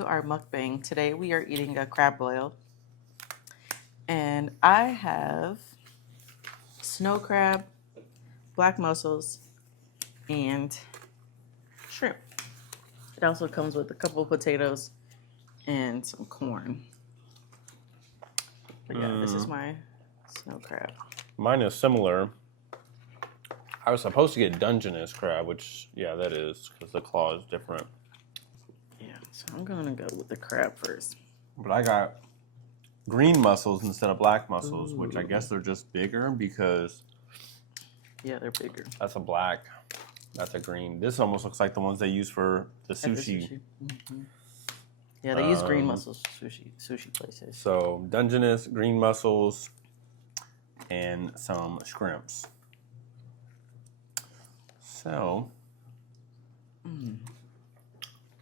to our mukbang. Today we are eating a crab boil. And I have snow crab, black mussels, and shrimp. It also comes with a couple of potatoes and some corn. But yeah, this is my snow crab. Mine is similar. I was supposed to get Dungeness crab, which, yeah, that is, because the claw is different. Yeah, so I'm going to go with the crab first. But I got green mussels instead of black mussels, which I guess they're just bigger because... Yeah, they're bigger. That's a black. That's a green. This almost looks like the ones they use for the sushi. Mm-hmm. Yeah, they use green mussels for sushi places. So, Dungeness, green mussels, and some shrimps. So,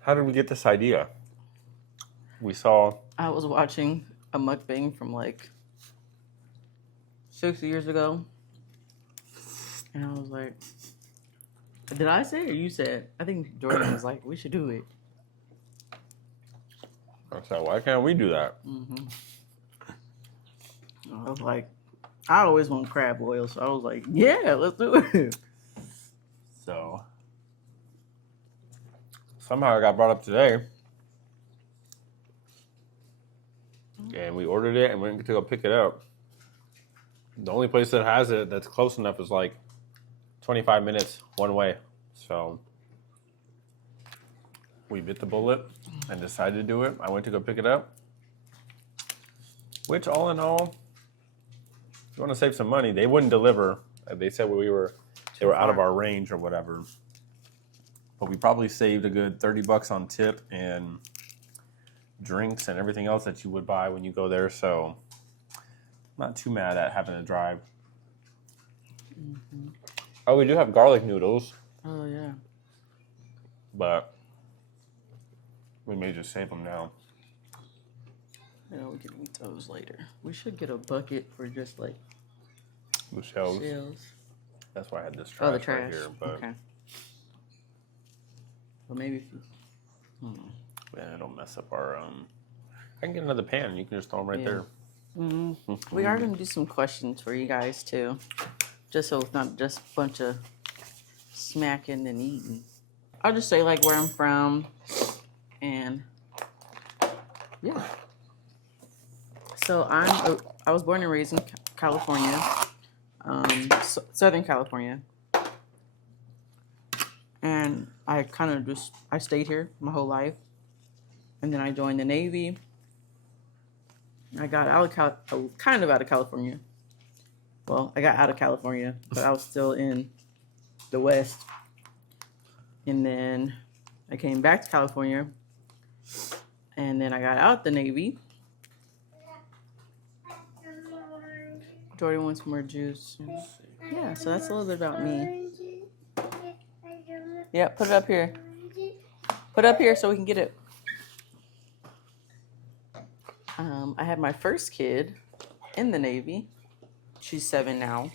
how did we get this idea? We saw... I was watching a mukbang from like 6 years ago. And I was like, did I say it or you said? I think Jordan was like, we should do it. I said, why can't we do that? I was like, I always want crab oil. So I was like, yeah, let's do it. So, somehow it got brought up today. And we ordered it and went to go pick it up. The only place that has it that's close enough is like 25 minutes one way. So we bit the bullet and decided to do it. I went to go pick it up. Which, all in all, if you want to save some money, they wouldn't deliver. They said they were out of our range or whatever. But we probably saved a good $30 on tip and drinks and everything else that you would buy when you go there. So not too mad at having to drive. Oh, we do have garlic noodles. Oh, yeah. But we may just save them now. Yeah, we can eat those later. We should get a bucket for just like the shells. That's why I had this trash, the trash. Right here. But okay. Well, maybe if you... Yeah, it'll mess up our... I can get another pan. You can just throw them right there. We are going to do some questions for you guys, too. Just so it's not just a bunch of smacking and eating. I'll just say, like, where I'm from. And, yeah. So, I was born and raised in California. Southern California. And I kind of I stayed here my whole life. And then I joined the Navy. I got kind of out of California. Well, I got out of California, but I was still in the West. And then I came back to California. And then I got out the Navy. Jordan wants more juice. Yeah, so that's a little bit about me. Yeah, put it up here. Put it up here so we can get it. I had my first kid in the Navy. She's 7 now.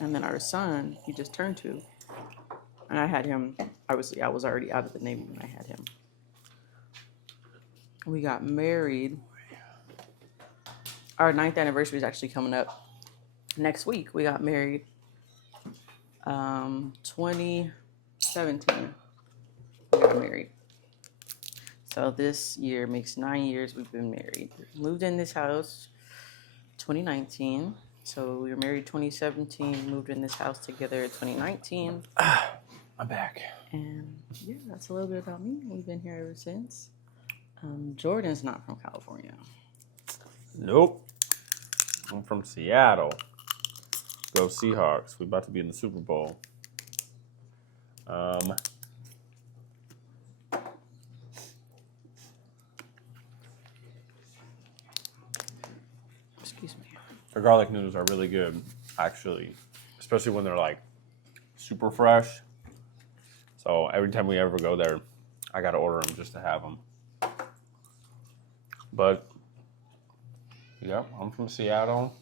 And then our son, he just turned 2. And I had him, I was already out of the Navy when I had him. We got married. Our 9th anniversary is actually coming up next week. We got married 2017. We got married. So this year makes 9 years we've been married. Moved in this house 2019. So we were married 2017, moved in this house together 2019. I'm back. And yeah, that's a little bit about me. We've been here ever since. Jordan's not from California. Nope. I'm from Seattle. Go Seahawks. We're about to be in the Super Bowl. Excuse me. The garlic noodles are really good, actually. Especially when they're like super fresh. So every time we ever go there, I gotta order them just to have them. But, yeah, I'm from Seattle.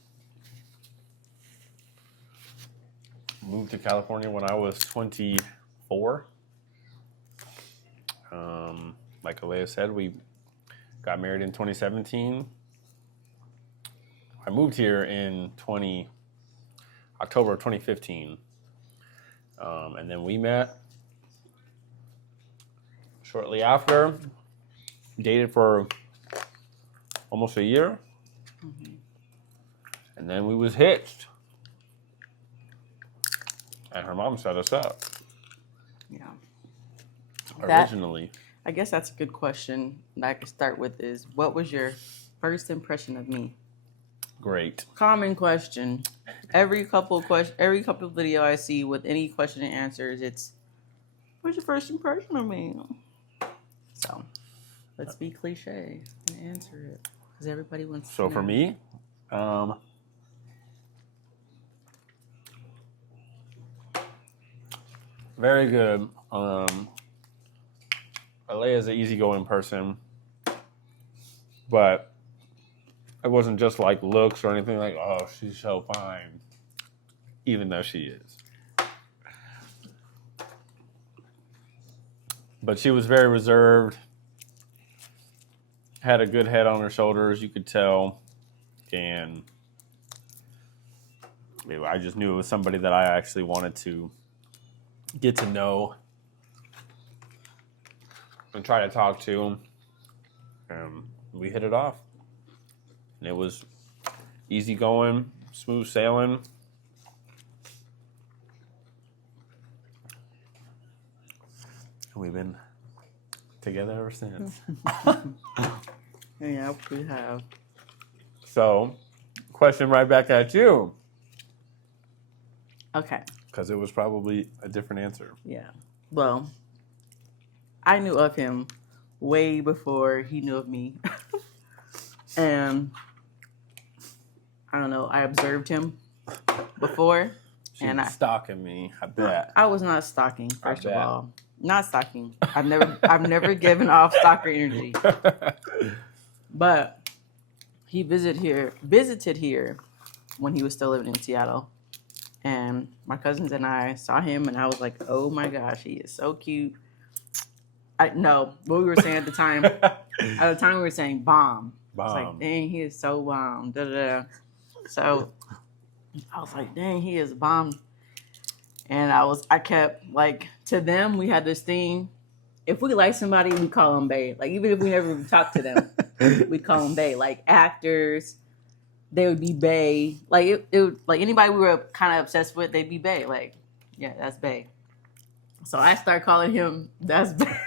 Moved to California when I was 24. like Alea said, we got married in 2017. I moved here in October of 2015. And then we met shortly after, dated for almost a year. Mm-hmm. And then we was hitched. And her mom set us up. Yeah. Originally. I guess that's a good question that I could start with is, what was your first impression of me? Great. Common question. Every couple video I see with any question and answers, it's, what's your first impression of me? So, let's be cliche and answer it. Because everybody wants to know. For me, very good. Alea's an easygoing person, but it wasn't just like looks or anything like, oh, she's so fine, even though she is. But she was very reserved, had a good head on her shoulders, you could tell, and I just knew it was somebody that I actually wanted to get to know and try to talk to. We hit it off. And it was easy going, smooth sailing. And we've been together ever since. Yeah, we have. So, question right back at you. Okay. Because it was probably a different answer. Yeah. Well, I knew of him way before he knew of me. And I don't know, I observed him before. She was stalking me, I bet. I was not stalking, first of all. Not stalking. I've never given off stalker energy. But he visited here when he was still living in Seattle. And my cousins and I saw him, and I was like, oh my gosh, he is so cute. What we were saying at the time, we were saying bomb. I was like, dang, he is so bomb. Da, da, da. So I was like, dang, he is bomb. And I kept, like, to them, we had this thing. If we like somebody, we call them bae. Like, even if we never talked to them, we'd call them bae. Like, actors, they would be bae. Like, like anybody we were kind of obsessed with, they'd be bae. Like, yeah, that's bae. So I started calling him, that's bae.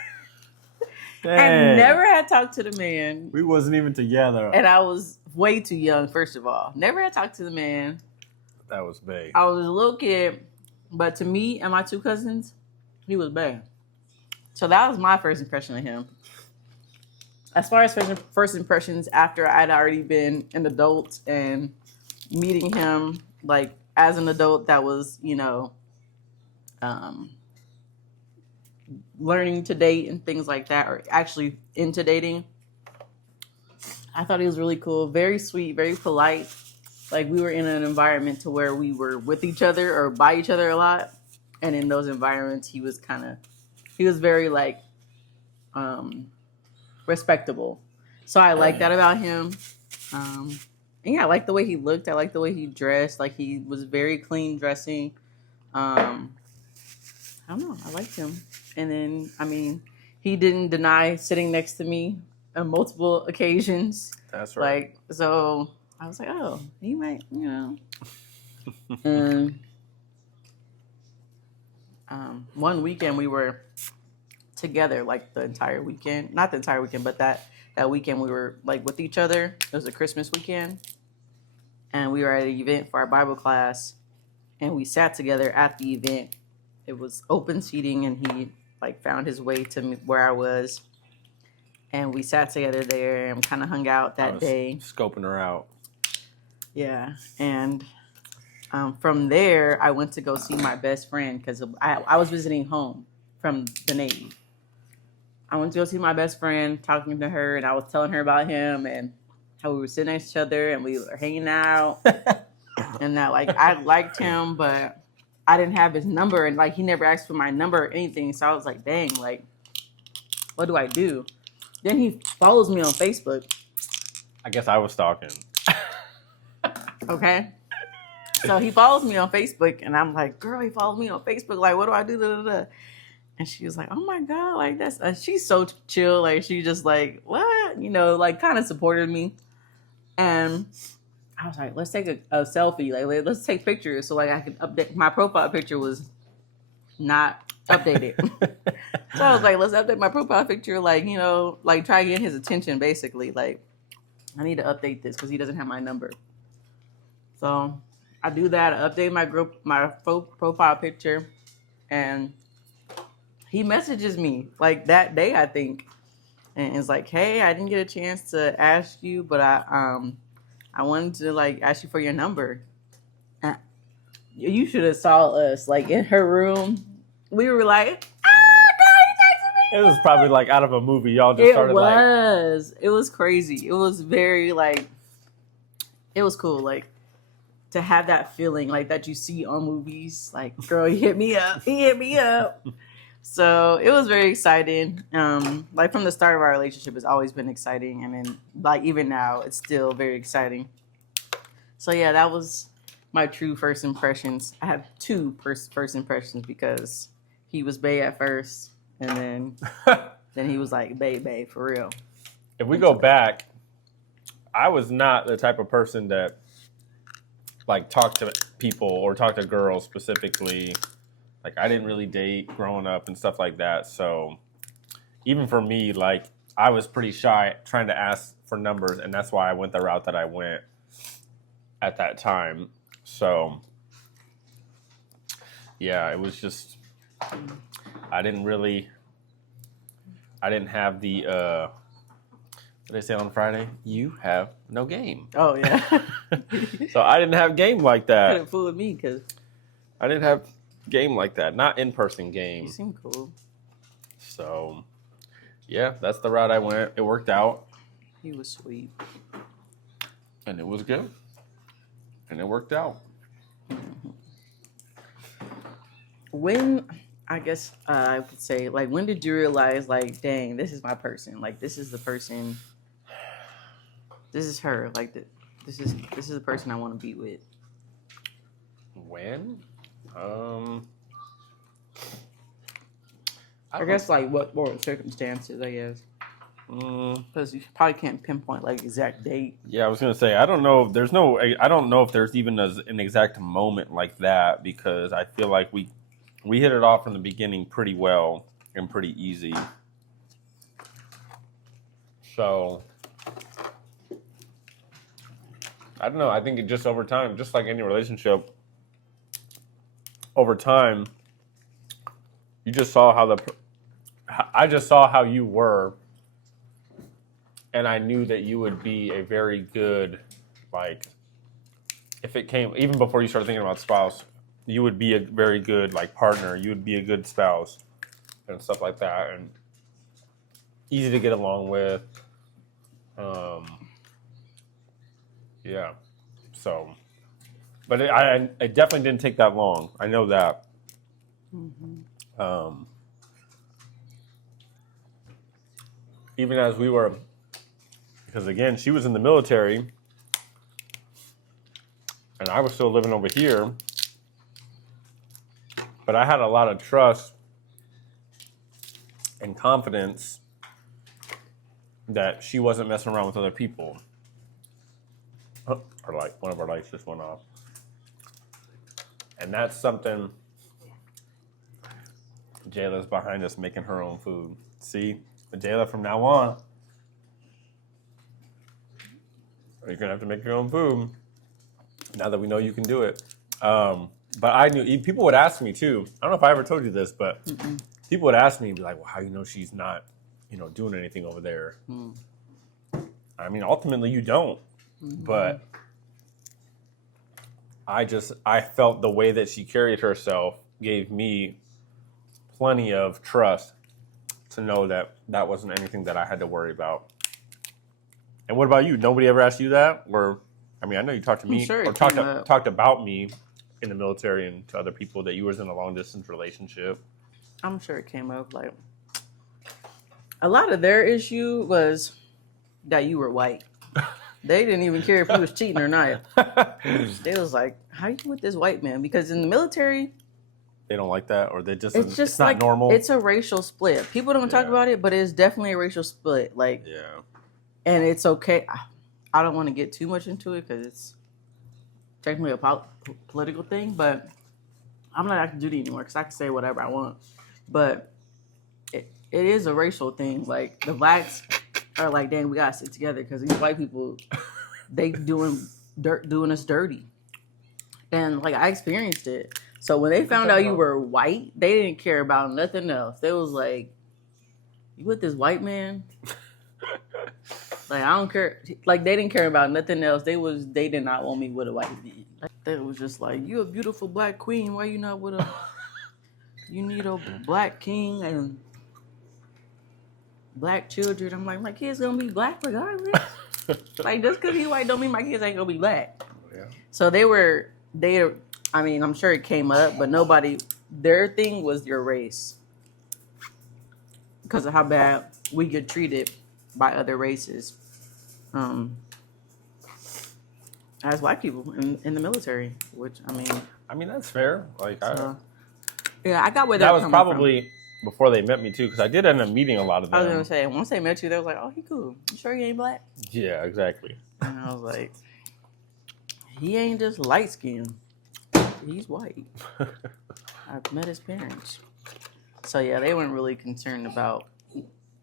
I never had talked to the man. We wasn't even together. And I was way too young, first of all. Never had talked to the man. That was bae. I was a little kid. But to me and my two cousins, he was bae. So that was my first impression of him. As far as first impressions after I'd already been an adult and meeting him, like, as an adult that was, learning to date and things like that, or actually into dating, I thought he was really cool, very sweet, very polite. Like, we were in an environment to where we were with each other or by each other a lot. And in those environments, he was very, like, respectable. So I like that about him. And yeah, I like the way he looked. I like the way he dressed. Like, he was very clean dressing. I don't know. I liked him. And then, he didn't deny sitting next to me on multiple occasions. That's right. Like, so I was like, oh, he might, And one weekend we were together, like the entire weekend. Not the entire weekend, but that weekend we were like with each other. It was a Christmas weekend. And we were at an event for our Bible class. And we sat together at the event. It was open seating, and he like found his way to me where I was. And we sat together there and kind of hung out that day. Scoping her out. Yeah. And from there, I went to go see my best friend because I was visiting home from the Navy. I went to go see my best friend, talking to her, and I was telling her about him and how we were sitting next to each other and we were hanging out. And that, like, I liked him, but I didn't have his number. And, like, he never asked for my number or anything. So I was like, dang, like, what do I do? Then he follows me on Facebook. I guess I was stalking. Okay. So he follows me on Facebook, and I'm like, girl, he follows me on Facebook. Like, what do I do? Da, da, da. And she was like, oh my God, like that's, she's so chill. Like, she just like, what? You know, like kind of supported me. And I was like, let's take a selfie. Like, let's take pictures. So like I could update. My profile picture was not updated. So I was like, let's update my profile picture. Like, you know, like try to get his attention basically. Like, I need to update this because he doesn't have my number. So I do that. I update my profile picture, and he messages me like that day, I think, and it's like, hey, I didn't get a chance to ask you, but I wanted to like ask you for your number. And you should have saw us like in her room. We were like, It was probably like out of a movie. Y'all just started like. It was crazy. It was very like, it was cool. Like, to have that feeling like that you see on movies, like, girl, he hit me up. He hit me up. So it was very exciting. Like from the start of our relationship, it's always been exciting. And then like even now, it's still very exciting. So yeah, that was my true first impressions. I have two first impressions because he was bae at first, and then he was like bae for real. If we go back, I was not the type of person that like talk to people or talk to girls specifically. Like I didn't really date growing up and stuff like that. So even for me, like I was pretty shy trying to ask for numbers, and that's why I went the route that I went at that time. So yeah, it was just I didn't have the what did they say on Friday? You have no game. Oh yeah. So I didn't have game like that. Couldn't fool with me because I didn't have game like that. Not in-person you game. seem cool. So yeah, that's the route I went. It worked out. He was sweet. And it was good. And it worked out. When, I guess I would say, like, when did you realize, like, dang, this is my person? Like, this is the person. This is her. Like, this is the person I want to be with. When? I guess, like, what were the circumstances, I guess. Because you probably can't pinpoint, like, exact date. Yeah, I was going to say, I don't know if there's even an exact moment like that, because I feel like we hit it off from the beginning pretty well and pretty easy. So, I don't know. I think it just over time, just like any relationship, over time, you just saw I just saw how you were, and I knew that you would be a very good, like, if it came, even before you started thinking about spouse, you would be a very good, like, partner. You would be a good spouse and stuff like that, and easy to get along with. Yeah. So, but it definitely didn't take that long. I know that. Mm-hmm. Even as we were, because again, she was in the military, and I was still living over here, but I had a lot of trust and confidence that she wasn't messing around with other people. One of our lights just went off. And that's something. Jayla's behind us making her own food. See? Jayla, from now on, you're going to have to make your own food now that we know you can do it. But I knew, people would ask me too. I don't know if I ever told you this, but people would ask me, be like, well, how do you know she's not, doing anything over there? I mean, ultimately you don't. But I felt the way that she carried herself gave me plenty of trust to know that that wasn't anything that I had to worry about. And what about you? Nobody ever asked you that? Or, I mean, I know you talked to me or talked about me in the military and to other people that you was in a long distance relationship. I'm sure it came up like, a lot of their issue was that you were white. They didn't even care if you was cheating or not. They was like, "How you with this white man?" Because in the military, They don't like that, or they just it's just it's not like normal. it's a racial split. People don't talk Yeah. about it, but it's definitely a racial split. Like, Yeah. and it's okay. I don't want to get too much into it because it's technically a political thing, but I'm not active duty anymore because I can say whatever I want. But it is a racial thing. Like the blacks are like, dang, we gotta sit together because these white people, they doing us dirty, and like I experienced it. So when they found out you were white, they didn't care about nothing else. They was like, "You with this white man?" Like I don't care. Like they didn't care about nothing else. They did not want me with a white man. Like, they was just like, "You a beautiful black queen. Why you not with a? You need a black king and black children." I'm like, my kids gonna be black regardless. Like just because he white don't mean my kids ain't gonna be black. Yeah. So I mean, I'm sure it came up, but their thing was your race because of how bad we get treated by other races as white people in the military, which I mean that's fair. Like yeah, I got where that was coming probably before they met me too, because I did end up meeting a lot of them. I was gonna say once they met you, they was like, "Oh, he cool. You sure he ain't black?" Yeah, exactly. And I was like, "He ain't just light skinned. He's white." I've met his parents. So yeah, they weren't really concerned about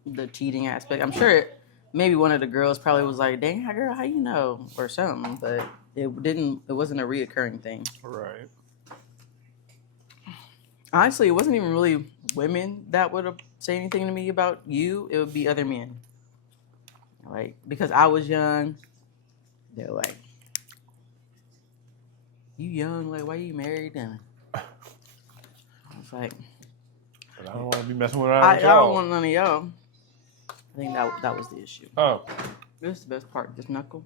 the cheating aspect. I'm sure maybe one of the girls probably was like, "Dang, girl, how you know?" or something, but it wasn't a reoccurring thing. Right. Honestly, it wasn't even really women that would have say anything to me about you. It would be other men. Like, because I was young, they're like, "You young, like why you married?" And I was like, But I don't want to be messing with I y'all. don't want none of y'all. I think that was the issue. Oh, This is the best part. This knuckle.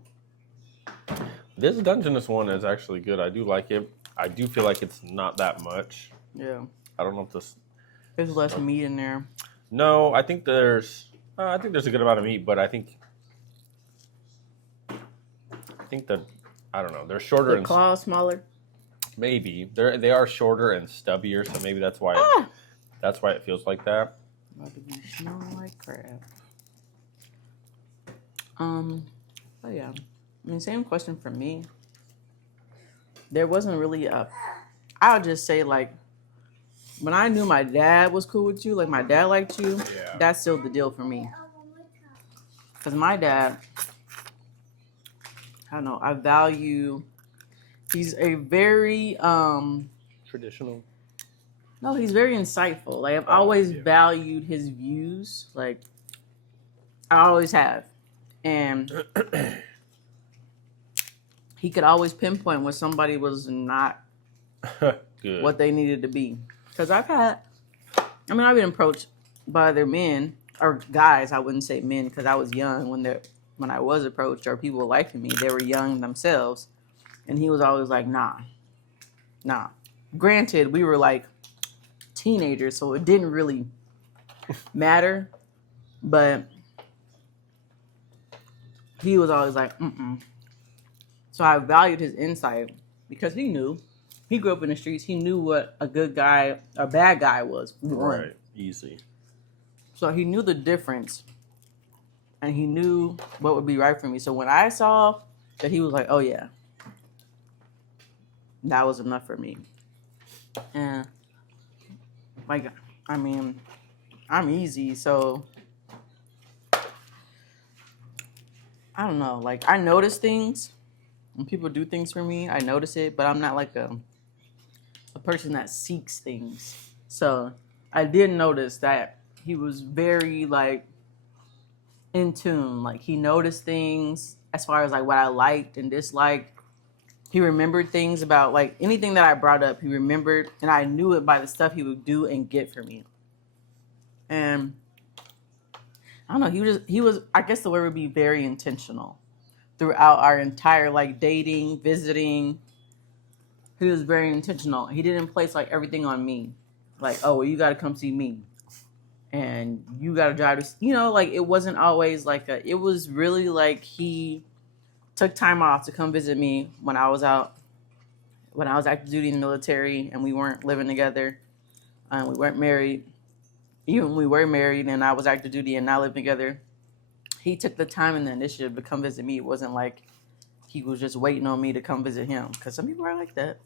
this Dungeness one is actually good. I do like it. I do feel like it's not that much. Yeah. I don't know if this. There's less meat in there. No, I think there's a good amount of meat, but I think that I don't know. They're shorter The and claw smaller. maybe they are shorter and stubbier, so maybe that's why it feels like that. About to be smelling like crap. Oh yeah. I mean, same question for me. There wasn't really I'll just say like, when I knew my dad was cool with you, like my dad liked you, Yeah. that's still the deal for me. Because my dad, I don't know, I value, he's a very, Traditional. no, he's very insightful. Like I've always valued his views. Like I always have. And he could always pinpoint when somebody was not Good. what they needed to be. Because I've been approached by other men or guys. I wouldn't say men because I was young when I was approached, or people liking me. They were young themselves, and he was always like, "Nah." Granted, we were like teenagers, so it didn't really matter, but he was always like, "Mm-mm." So I valued his insight because he knew. He grew up in the streets. He knew what a good guy, a bad guy was. Right. Easy. So he knew the difference. And he knew what would be right for me. So when I saw that he was like, "Oh yeah," that was enough for me. And like, I mean, I'm easy, so I don't know. Like I notice things when people do things for me. I notice it, but I'm not like a person that seeks things. So I did notice that he was very like in tune. Like he noticed things as far as like what I liked and disliked. He remembered things about like anything that I brought up. He remembered, and I knew it by the stuff he would do and get for me. And I don't know. He was. I guess the word would be very intentional throughout our entire like dating, visiting. He was very intentional. He didn't place like everything on me. Like, "Oh, well, you got to come see me." and you got to drive to, you know, like it wasn't always like it was really like he took time off to come visit me when I was active duty in the military and we weren't living together. We weren't married. Even when we were married and I was active duty and not living together, he took the time and the initiative to come visit me. It wasn't like he was just waiting on me to come visit him, because some people are like that.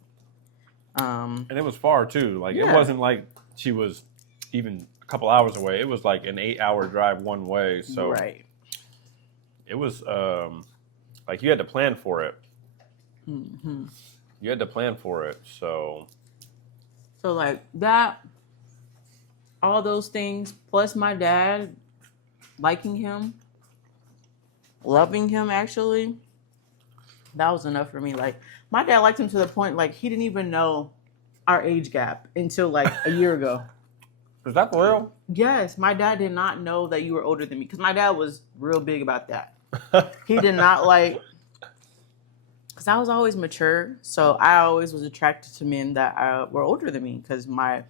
And it was far too. Like Yeah. it wasn't like she was even a couple hours away. It was like an 8-hour drive one way. So right. it was like you had to plan for it. Mm-hmm. You had to plan for it. So like that, all those things, plus my dad liking him, loving him actually, that was enough for me. Like my dad liked him to the point like he didn't even know our age gap until like a year ago. is that for real? Yes, my dad did not know that you were older than me, because my dad was real big about that. He did not like, because I was always mature, so I always was attracted to men that were older than me, because my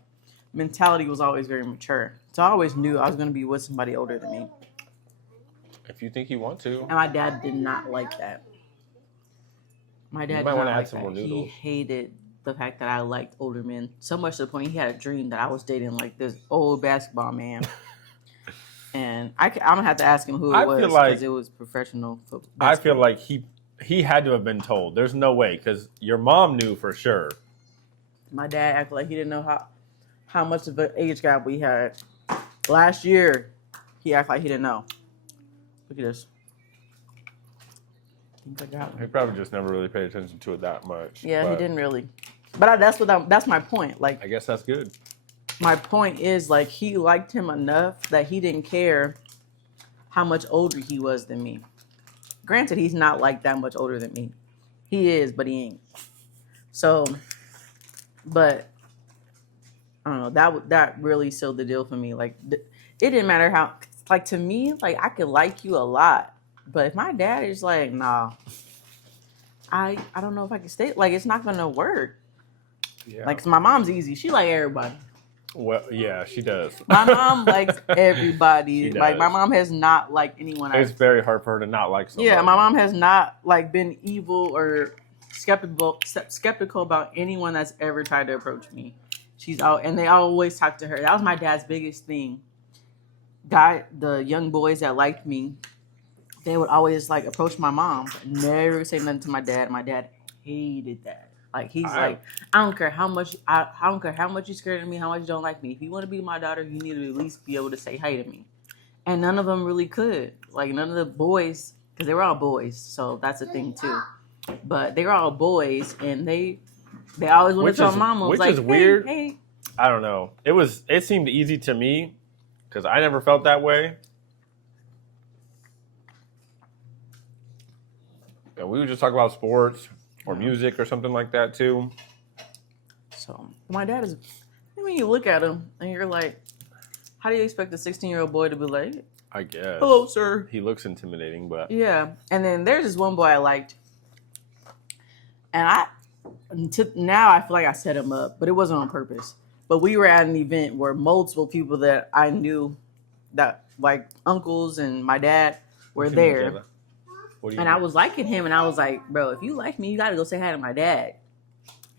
mentality was always very mature. So I always knew I was going to be with somebody older than me. If you think you want to. And my dad did not like that. My dad You might did want not to add like some that. more He noodles. hated the fact that I liked older men, so much to the point he had a dream that I was dating like this old basketball man. And I'm going to have to ask him who it was, because it was professional football. I feel like he had to have been told. There's no way, because your mom knew for sure. My dad acted like he didn't know how much of an age gap we had. Last year, he acted like he didn't know. Look at this. I think I got one. He probably just never really paid attention to it that much. Yeah, he didn't really. But that's my point. Like, I guess that's good. my point is, like, he liked him enough that he didn't care how much older he was than me. Granted, he's not like that much older than me. He is, but he ain't. So, but I don't know. That really sealed the deal for me. Like, it didn't matter how. Like, to me, like, I could like you a lot, but if my dad is like, nah, I don't know if I can stay. Like, it's not gonna work. Yeah. Like, 'cause my mom's easy. She like everybody. Well, yeah, she does. My mom likes everybody. She does. Like, my mom has not liked anyone. It's very hard for her to not like somebody. Yeah, my mom has not like been evil or skeptical about anyone that's ever tried to approach me. And they always talk to her. That was my dad's biggest thing. The young boys that liked me, they would always like approach my mom, but never say nothing to my dad. My dad hated that. Like, he's like, I don't care how much you're scared of me, how much you don't like me. If you want to be my daughter, you need to at least be able to say hi to me. And none of them really could. Like, none of the boys, because they were all boys, so that's a thing too. But they were all boys, and they always wanted to tell mama, was like, which is weird. Hey. I don't know. It seemed easy to me, because I never felt that way. And we would just talk about sports or music or something like that too. So my dad is, I mean, you look at him and you're like, how do you expect a 16-year-old boy to be like, I guess. hello, sir? He looks intimidating, but Yeah. And then there's this one boy I liked, and now I feel like I set him up, but it wasn't on purpose. But we were at an event where multiple people that I knew, that like uncles and my dad, were there. And I was liking him, and I was like, bro, if you like me, you got to go say hi to my dad.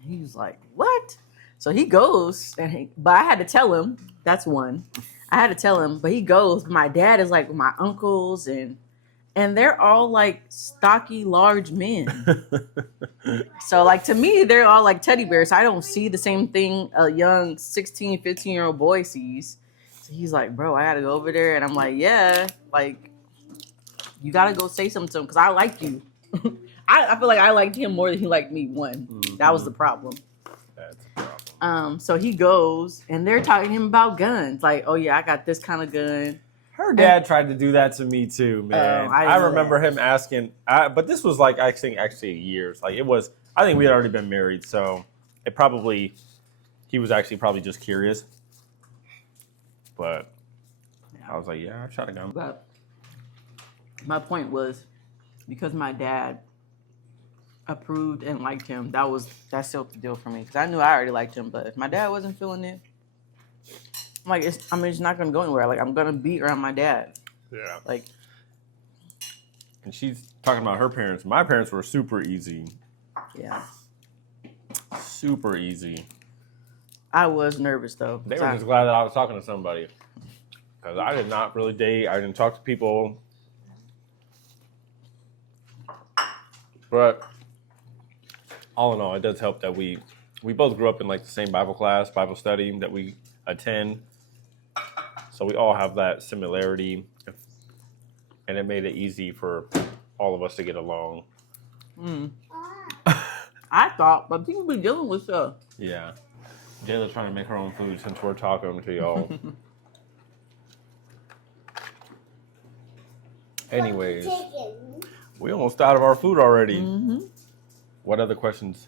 And he was like, what? So he goes, but I had to tell him. That's one. I had to tell him, but he goes. My dad is like my uncles, and they're all like stocky, large men. So like, to me, they're all like teddy bears. I don't see the same thing a young 16, 15-year-old boy sees. So he's like, bro, I got to go over there. And I'm like, yeah, like, you got to go say something to him, because I like you. I feel like I liked him more than he liked me. Mm-hmm. That was the problem. That's a problem. So he goes, and they're talking to him about guns. Like, oh, yeah, I got this kind of gun. Her dad tried to do that to me too, man. I remember him asking, but this was like, I think actually years. Like, it was, I think we had already been married, so he was actually probably just curious. But I was like, yeah, I shot a gun. But my point was, because my dad approved and liked him, that sealed the deal for me. Because I knew I already liked him, but if my dad wasn't feeling it, Like, it's not gonna go anywhere. Like, I'm gonna be around my dad. Yeah. Like, And she's talking about her parents. My parents were super easy. yeah. Super easy. I was nervous though. They were just glad that I was talking to somebody. Because I did not really date. I didn't talk to people. But all in all, it does help that we both grew up in like the same Bible class, Bible study that we attend. So we all have that similarity. And it made it easy for all of us to get along. I thought, but people be dealing with stuff. Yeah. Jayla's trying to make her own food since we're talking to y'all. Anyways, we almost out of our food already. Mm-hmm. What other questions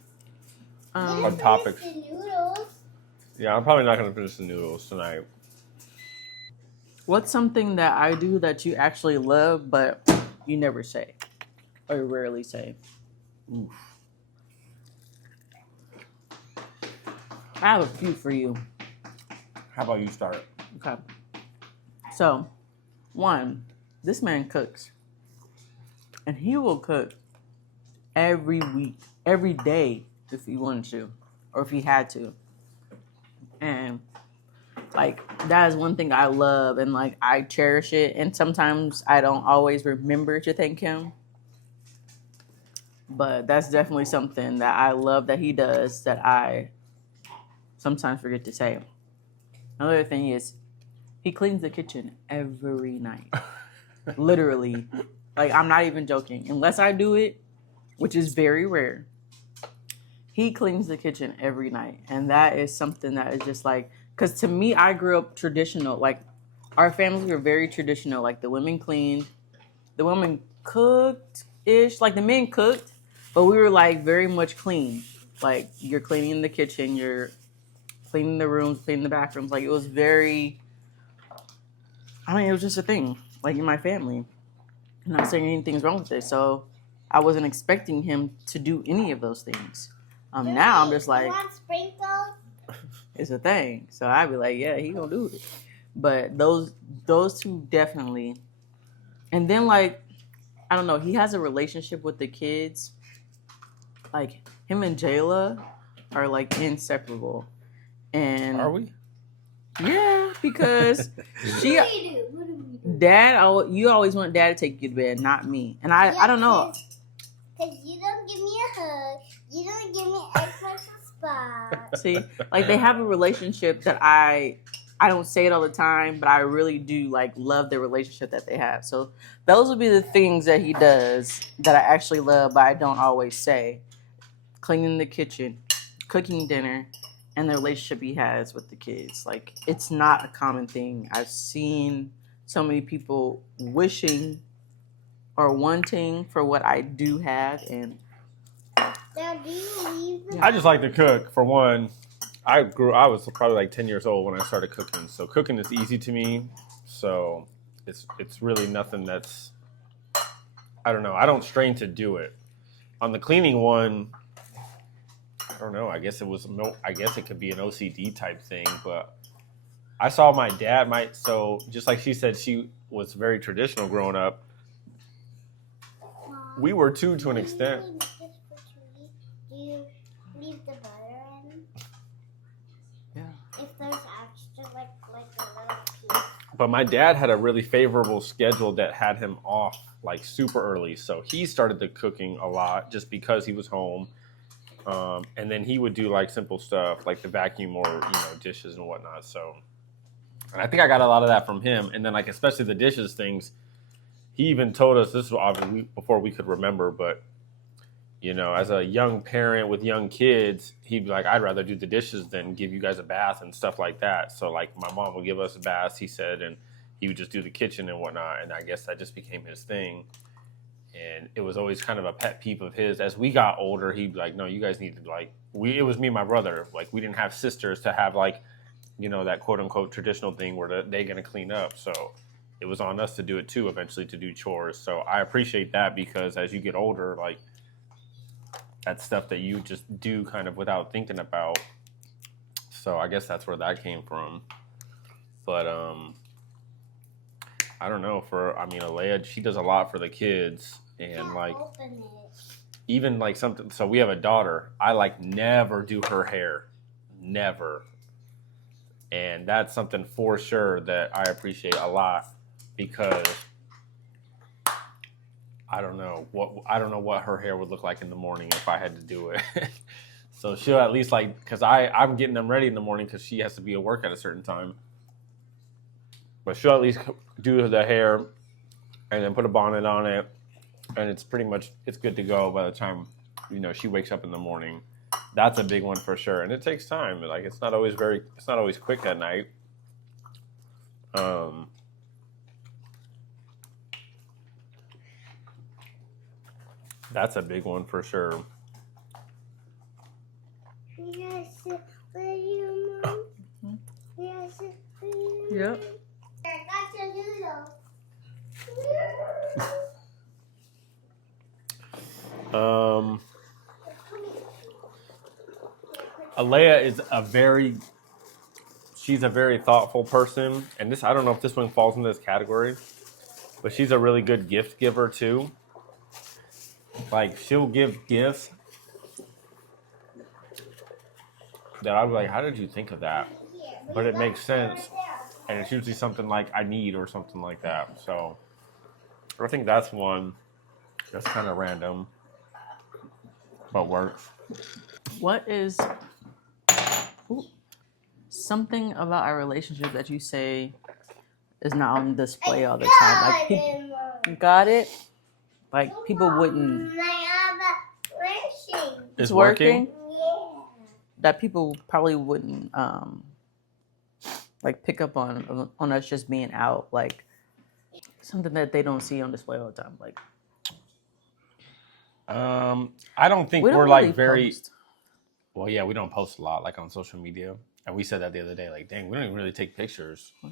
You or didn't topics? finish the noodles. Yeah, I'm probably not going to finish the noodles tonight. What's something that I do that you actually love, but you never say, or rarely say? Oof. I have a few for you. How about you start? Okay. So, one, this man cooks, and he will cook every week, every day, if he wanted to, or if he had to. And like, that is one thing I love, and like, I cherish it. And sometimes I don't always remember to thank him, but that's definitely something that I love that he does that I sometimes forget to say. Another thing is, he cleans the kitchen every night. Literally. Like, I'm not even joking. Unless I do it, which is very rare, he cleans the kitchen every night. And that is something that is just like, because to me, I grew up traditional. Like, our families were very traditional. Like, the women cleaned, the women cooked-ish. Like, the men cooked, but we were like very much clean. Like, you're cleaning the kitchen, you're cleaning the rooms, cleaning the bathrooms. Like, it was very, it was just a thing, like, in my family. I'm not saying anything's wrong with it. So I wasn't expecting him to do any of those things. Now I'm just like, You want sprinkles? it's a thing. So I'd be like, yeah, he gonna do it. But those two definitely. And then, like, I don't know, he has a relationship with the kids. Like, him and Jayla are like inseparable. And Are we? yeah, because she, What do you do? What do we do? Dad, you always want Dad to take you to bed, not me. And I don't know. Because you don't give me a hug. You don't give me extra spot. See, like, they have a relationship that I don't say it all the time, but I really do like love the relationship that they have. So those would be the things that he does that I actually love, but I don't always say. Cleaning the kitchen, cooking dinner, and the relationship he has with the kids. Like, it's not a common thing. I've seen so many people wishing or wanting for what I do have, and Dad, do you leave the I just like to cook. For one, I was probably like 10 years old when I started cooking. So cooking is easy to me. So it's really nothing that's, I don't know. I don't strain to do it. On the cleaning one, I don't know. I guess it could be an OCD type thing, but I saw my dad so just like she said, she was very traditional growing up. We were too, to an extent. Do you leave the butter in? yeah. If there's extra, like a little piece. But my dad had a really favorable schedule that had him off like super early. So he started the cooking a lot just because he was home. And then he would do like simple stuff like the vacuum or, dishes and whatnot. So, and I think I got a lot of that from him. And then like, especially the dishes things, he even told us, this was obviously before we could remember, but as a young parent with young kids, he'd be like, I'd rather do the dishes than give you guys a bath and stuff like that. So like my mom would give us a bath, he said, and he would just do the kitchen and whatnot. And I guess that just became his thing. And it was always kind of a pet peeve of his. As we got older, he'd be like, no, you guys need to it was me and my brother. Like, we didn't have sisters to have like, that quote unquote traditional thing where they're going to clean up. So it was on us to do it too, eventually, to do chores. So I appreciate that, because as you get older, like, that's stuff that you just do kind of without thinking about. So I guess that's where that came from. But I don't know. Alea, she does a lot for the kids, and like Open it. even like something. So we have a daughter. I like never do her hair, never, and that's something for sure that I appreciate a lot because I don't know what her hair would look like in the morning if I had to do it. So she'll at least like, because I'm getting them ready in the morning because she has to be at work at a certain time. But she'll at least do the hair and then put a bonnet on it. And it's good to go by the time, she wakes up in the morning. That's a big one for sure. And it takes time. Like it's not always quick at night. That's a big one for sure. Yes, where you, Mom? Yes, where you? Yep. I got your noodle. Alea is she's a very thoughtful person, and I don't know if this one falls in this category, but she's a really good gift giver too. Like she'll give gifts that I'll be like, how did you think of that? But it makes sense, and it's usually something like I need or something like that. So I think that's one that's kind of random, but works. What is something about our relationship that you say is not on display all the time? Like, you got it? Like, people wouldn't. It's working? Yeah. That people probably wouldn't, like, pick up on us just being out. Like, something that they don't see on display all the time. Like, I don't think we don't we're really like very. post. Well, yeah, we don't post a lot, like on social media, and we said that the other day. Like, dang, we don't even really take pictures. No.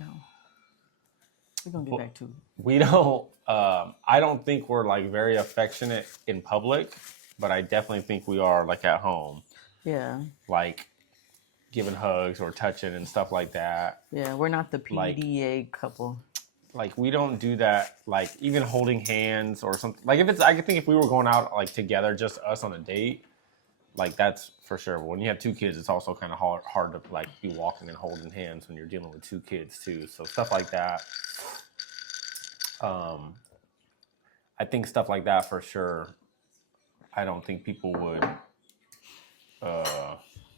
We're gonna get back to it. We don't. I don't think we're like very affectionate in public, but I definitely think we are like at home, Yeah. like giving hugs or touching and stuff like that. Yeah, we're not the PDA couple. Like we don't do that. Like even holding hands or something. Like I think if we were going out like together, just us on a date. Like that's for sure. But when you have two kids, it's also kind of hard to like be walking and holding hands when you're dealing with two kids too. So stuff like that. I think stuff like that for sure. I don't think people would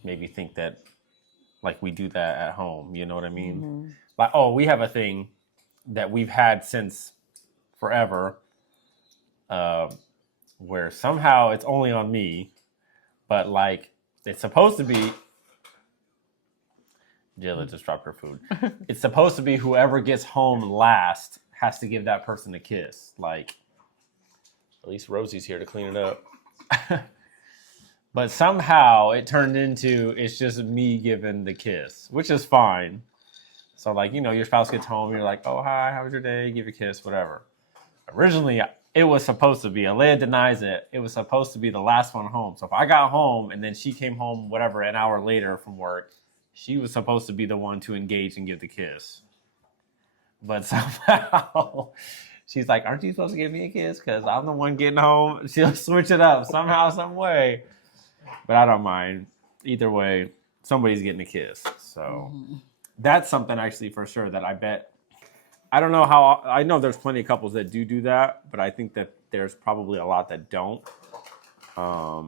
maybe think that like we do that at home. You know what I mean? Mm-hmm. Like, we have a thing that we've had since forever, where somehow it's only on me. But like it's supposed to be, Jayla just dropped her food. It's supposed to be whoever gets home last has to give that person a kiss. Like, at least Rosie's here to clean it up. But somehow it turned into it's just me giving the kiss, which is fine. So like, your spouse gets home, you're like, oh, hi, how was your day? Give a kiss, whatever. Originally, it was supposed to be, Alea denies it, it was supposed to be the last one home. So if I got home and then she came home, whatever, an hour later from work, she was supposed to be the one to engage and give the kiss. But somehow she's like, aren't you supposed to give me a kiss? Because I'm the one getting home. She'll switch it up somehow, some way. But I don't mind. Either way, somebody's getting a kiss. So that's something actually for sure that I bet. I don't know how. I know there's plenty of couples that do that, but I think that there's probably a lot that don't. But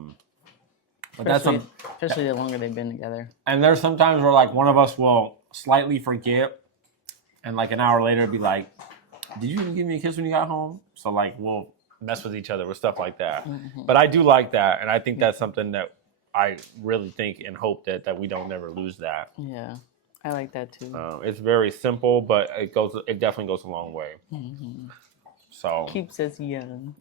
especially the longer they've been together. And there's sometimes where like one of us will slightly forget, and like an hour later be like, "Did you even give me a kiss when you got home?" So like we'll mess with each other with stuff like that. Mm-hmm. But I do like that, and I think that's something that I really think and hope that we don't never lose that. Yeah. I like that too. It's very simple, but it definitely goes a long way. Mm-hmm. So keeps us young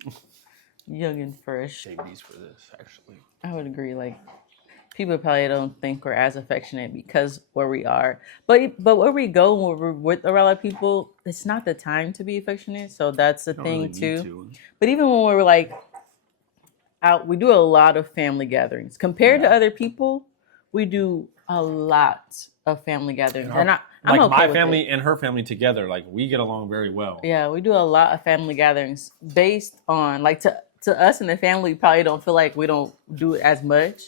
and fresh. Save these for this, actually. I would agree. Like people probably don't think we're as affectionate because where we are, but where we go when we're with a lot of people, it's not the time to be affectionate. So that's the thing really too. But even when we're like out, we do a lot of family gatherings compared to other people. We do a lot of family gatherings, and I'm like okay my with family it. and her family together, like we get along very well. Yeah, we do a lot of family gatherings based on like to us and the family, we probably don't feel like we don't do it as much.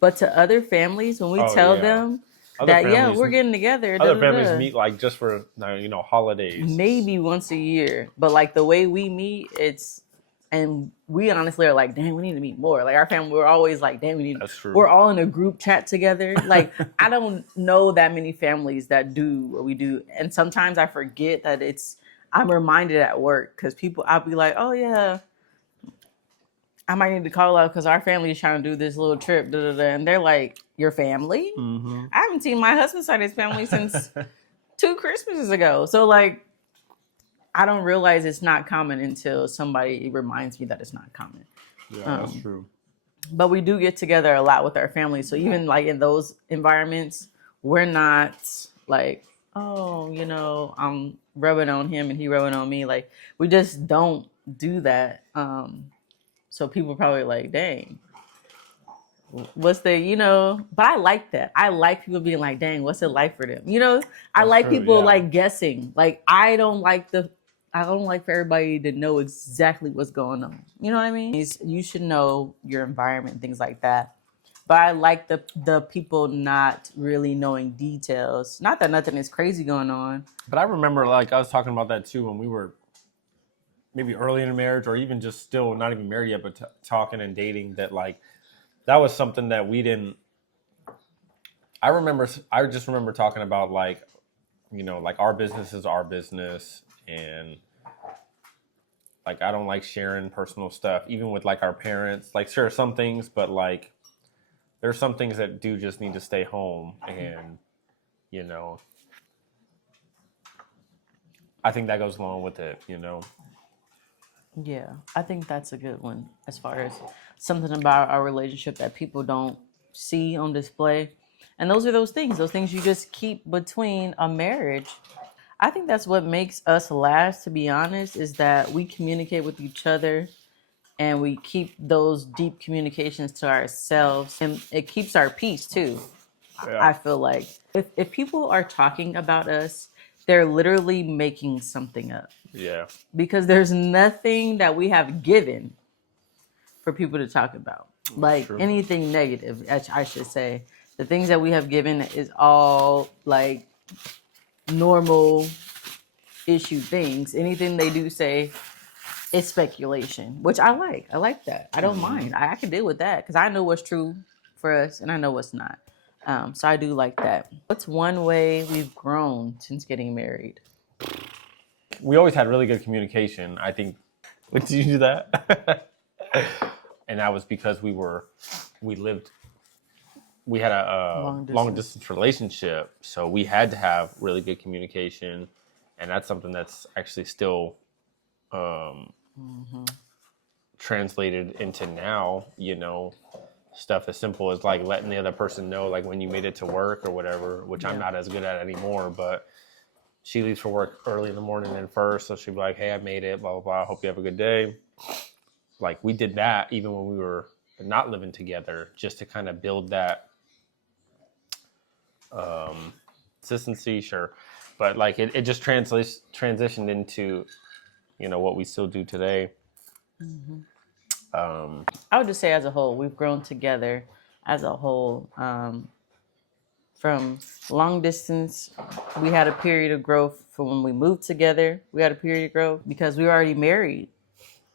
But to other families, when we Oh tell yeah. them Other that yeah, families we're getting together, da, other da, families da, meet like just for holidays. maybe once a year. But like the way we meet, it's and we honestly are like, dang, we need to meet more. Like our family, we're always like, dang, That's true. we're all in a group chat together. Like I don't know that many families that do what we do. And sometimes I forget that I'm reminded at work because I'll be like, oh yeah, I might need to call out because our family is trying to do this little trip. Da, da, da. And they're like, your family? Mm-hmm. I haven't seen my husband's side of his family since 2 Christmases ago. So like, I don't realize it's not common until somebody reminds me that it's not common. Yeah, that's true. But we do get together a lot with our family. So even like in those environments, we're not like, oh, I'm rubbing on him and he rubbing on me. Like we just don't do that. So people probably like, dang, what's but I like that. I like people being like, dang, what's it like for them? I like true, people yeah. like guessing. Like I don't like for everybody to know exactly what's going on. You know what I mean? You should know your environment, things like that. But I like the people not really knowing details. Not that nothing is crazy going on. But I remember, like, I was talking about that too when we were maybe early in marriage or even just still not even married yet, but talking and dating, that, like, that was something that we didn't. I just remember talking about, like, like our business is our business. And, like, I don't like sharing personal stuff, even with, like, our parents. Like, sure, some things, but, like, there's some things that do just need to stay home. And, I think that goes along with it, Yeah, I think that's a good one as far as something about our relationship that people don't see on display. And those are those things you just keep between a marriage. I think that's what makes us last, to be honest, is that we communicate with each other and we keep those deep communications to ourselves. And it keeps our peace too. Yeah. I feel like if people are talking about us, they're literally making something up. Yeah. Because there's nothing that we have given for people to talk about. Like true. anything negative, I should say. The things that we have given is all like normal issue things. Anything they do say is speculation, which I like. I like that. I don't mind. I can deal with that because I know what's true for us and I know what's not. So I do like that. What's one way we've grown since getting married? We always had really good communication. I think. Did you do that? And that was because we had a long distance relationship, so we had to have really good communication, and that's something that's actually still translated into now. Stuff as simple as like letting the other person know, like when you made it to work or whatever, which I'm not as good at anymore, but she leaves for work early in the morning and first, so she'll be like, hey, I made it, blah, blah, blah. Hope you have a good day. Like, we did that even when we were not living together, just to kind of build that consistency, sure. But, like, it just transitioned into, what we still do today. Mm-hmm. I would just say as a whole, we've grown together as a whole. From long distance, we had a period of growth. From when we moved together, we had a period of growth because we were already married.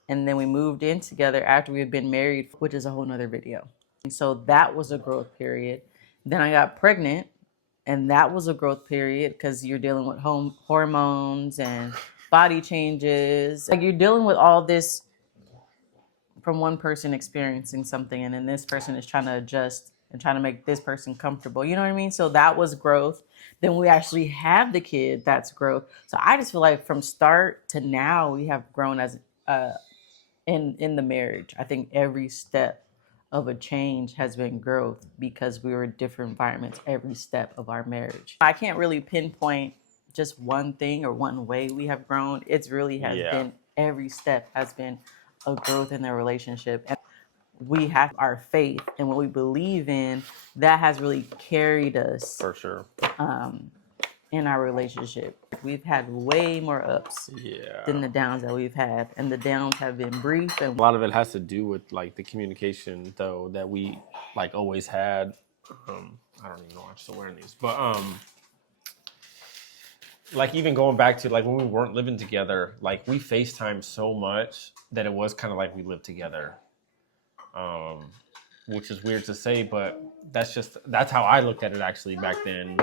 And then we moved in together after we had been married, which is a whole nother video. And so that was a growth period. Then I got pregnant, and that was a growth period because you're dealing with hormones and body changes. Like you're dealing with all this from one person experiencing something, and then this person is trying to adjust and trying to make this person comfortable. You know what I mean? So that was growth. Then we actually have the kid. That's growth. So I just feel like from start to now, we have grown as in the marriage. I think every step of a change has been growth because we were in different environments every step of our marriage. I can't really pinpoint just one thing or one way we have grown. It's really has been every step has been a growth in the relationship. And we have our faith and what we believe in that has really carried us For sure. in our relationship. We've had way more ups Yeah. than the downs that we've had, and the downs have been brief. And A lot of it has to do with like the communication though that we like always had. I don't even know why I'm still wearing these, but like even going back to like when we weren't living together, like we FaceTime so much that it was kind of like we lived together. Which is weird to say, but that's how I looked at it actually back then.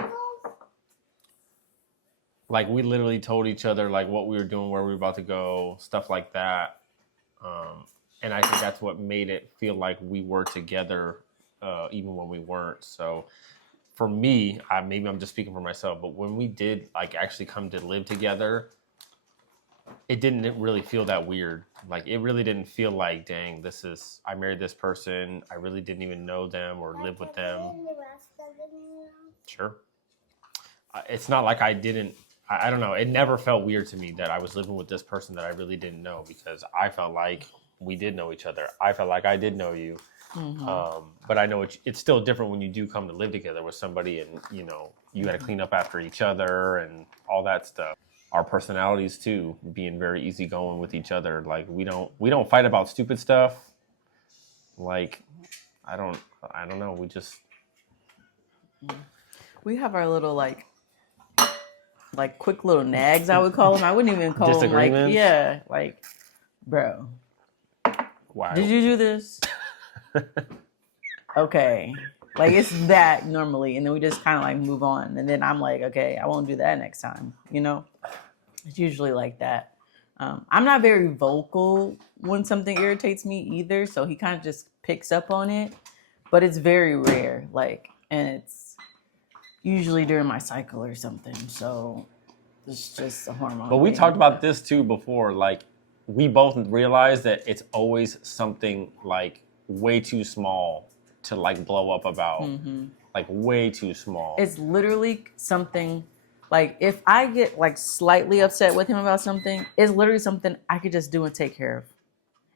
Like we literally told each other like what we were doing, where we were about to go, stuff like that. And I think that's what made it feel like we were together, even when we weren't. So for me, maybe I'm just speaking for myself, but when we did like actually come to live together, it didn't really feel that weird. Like it really didn't feel like, dang, I married this person. I really didn't even know them or live with them. Sure. It's not like I didn't. I don't know. It never felt weird to me that I was living with this person that I really didn't know, because I felt like we did know each other. I felt like I did know you. Mm-hmm. But I know it's still different when you do come to live together with somebody, and you got to clean up after each other and all that stuff. Our personalities too, being very easygoing with each other. Like we don't fight about stupid stuff. Like I don't know. We have our little like quick little nags, I would call them. I wouldn't even call them like, bro. Wow. Did you do this? Okay. Like it's that normally, and then we just kind of like move on, and then I'm like, okay, I won't do that next time. It's usually like that. I'm not very vocal when something irritates me either, so he kind of just picks up on it, but it's very rare. And it's usually during my cycle or something, so it's just a hormone. But we talked about this too before. Like we both realize that it's always something like way too small to like blow up about. Mm-hmm. Like way too small. It's literally something. Like, if I get, like, slightly upset with him about something, it's literally something I could just do and take care of.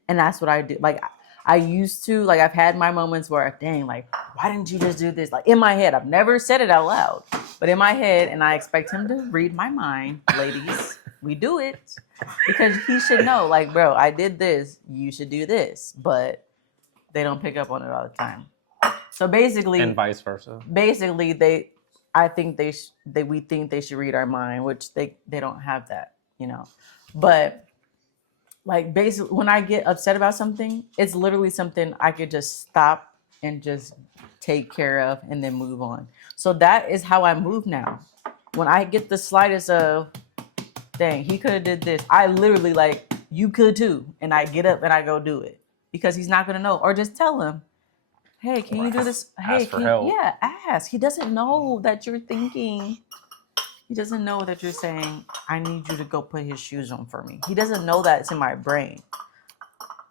And that's what I do. Like, I used to, like, I've had my moments where, dang, like, why didn't you just do this? Like, in my head, I've never said it out loud. But in my head, and I expect him to read my mind, ladies, we do it. Because he should know, like, bro, I did this, you should do this. But they don't pick up on it all the time. So, basically. And vice versa. Basically, we think they should read our mind, which they don't have that, But like basically, when I get upset about something, it's literally something I could just stop and just take care of and then move on. So that is how I move now. When I get the slightest of, dang, he could have did this, I literally like, you could too, and I get up and I go do it, because he's not gonna know, or just tell him, hey, can you do this? Hey, ask for help. Yeah, ask. He doesn't know that you're thinking. He doesn't know that you're saying, I need you to go put his shoes on for me. He doesn't know that it's in my brain.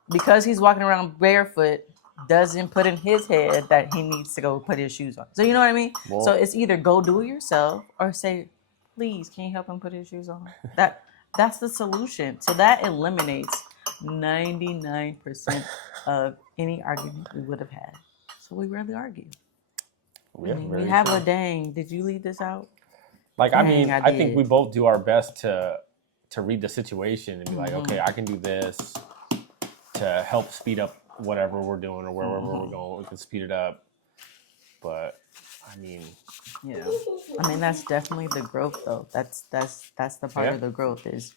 Because he's walking around barefoot, doesn't put in his head that he needs to go put his shoes on. So you know what I mean? Well, so it's either go do it yourself or say, please, can you help him put his shoes on? That's the solution. So that eliminates 99% of any argument we would have had. So we rarely argue. We have a dang, did you leave this out? Like, dang, I think we both do our best to read the situation and be like, okay, I can do this to help speed up whatever we're doing or wherever we're going. We can speed it up. But, yeah. That's definitely the growth, though. That's the part of the growth is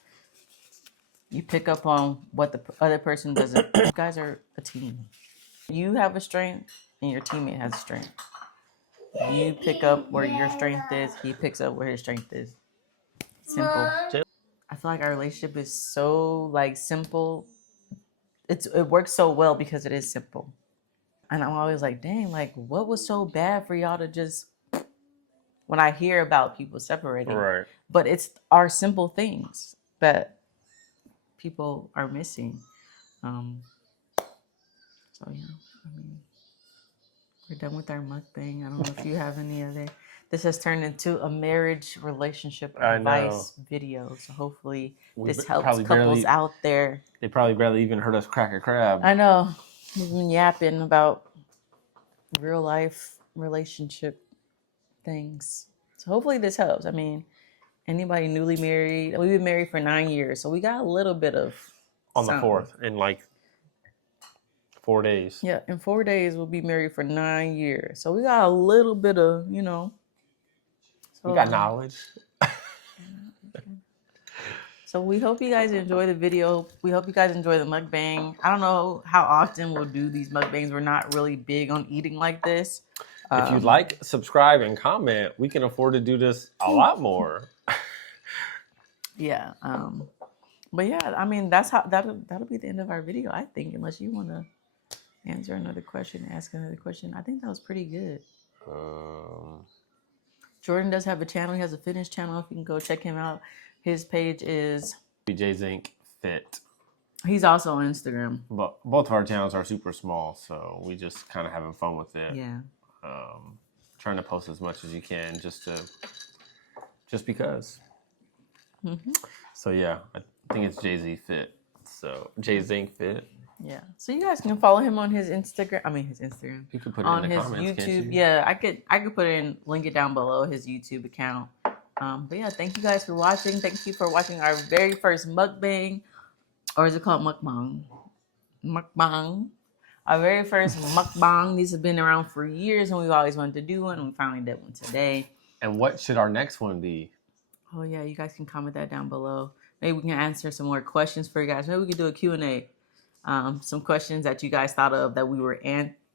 you pick up on what the other person doesn't. You guys are a team. You have a strength and your teammate has a strength. You pick up where your strength is. He picks up where his strength is. Simple. I feel like our relationship is so simple. It works so well because it is simple. And I'm always like, dang, what was so bad for y'all to just, when I hear about people separating, right? But it's our simple things that people are missing. So yeah, we're done with our mukbang. I don't know if you have any other. This has turned into a marriage relationship advice video. So hopefully this helps couples out there. They probably barely even heard us crack a crab. I know. We've been yapping about real life relationship things. So hopefully this helps. Anybody newly married? We've been married for 9 years, so we got a little bit of On the something. 4th, in like 4 days. Yeah, in 4 days we'll be married for 9 years. So we got a little bit of, you know. So, We got knowledge. So we hope you guys enjoy the video. We hope you guys enjoy the mukbang. I don't know how often we'll do these mukbangs. We're not really big on eating like this. If you like, subscribe, and comment, we can afford to do this a lot more. Yeah. But yeah, I mean that'll be the end of our video, I think, unless you want to answer another question, ask another question. I think that was pretty good. Jordan does have a channel. He has a fitness channel. If you can go check him out. His page is BJ Zink Fit. He's also on Instagram. But both of our channels are super small, so we just kind of having fun with it. Yeah. Trying to post as much as you can just because. Mm-hmm. So yeah, I think it's Jay-Z Fit. So Jay Zink Fit. Yeah. So you guys can follow him on his Instagram. I mean his Instagram. You can put it on in the his comments, YouTube. can't you? Yeah, I could put it in, link it down below, his YouTube account. But yeah, thank you guys for watching. Thank you for watching our very first mukbang, or is it called mukbang? Mukbang. Our very first mukbang. These have been around for years, and we've always wanted to do one. And we finally did one today. And what should our next one be? Oh yeah, you guys can comment that down below. Maybe we can answer some more questions for you guys. Maybe we could do a Q&A. Some questions that you guys thought of that we were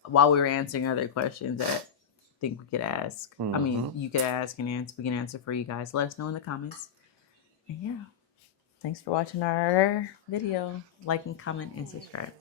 while we were answering other questions that I think we could ask. Mm-hmm. I mean, you could ask and answer. We can answer for you guys. Let us know in the comments. And yeah, thanks for watching our video. Like and comment and subscribe.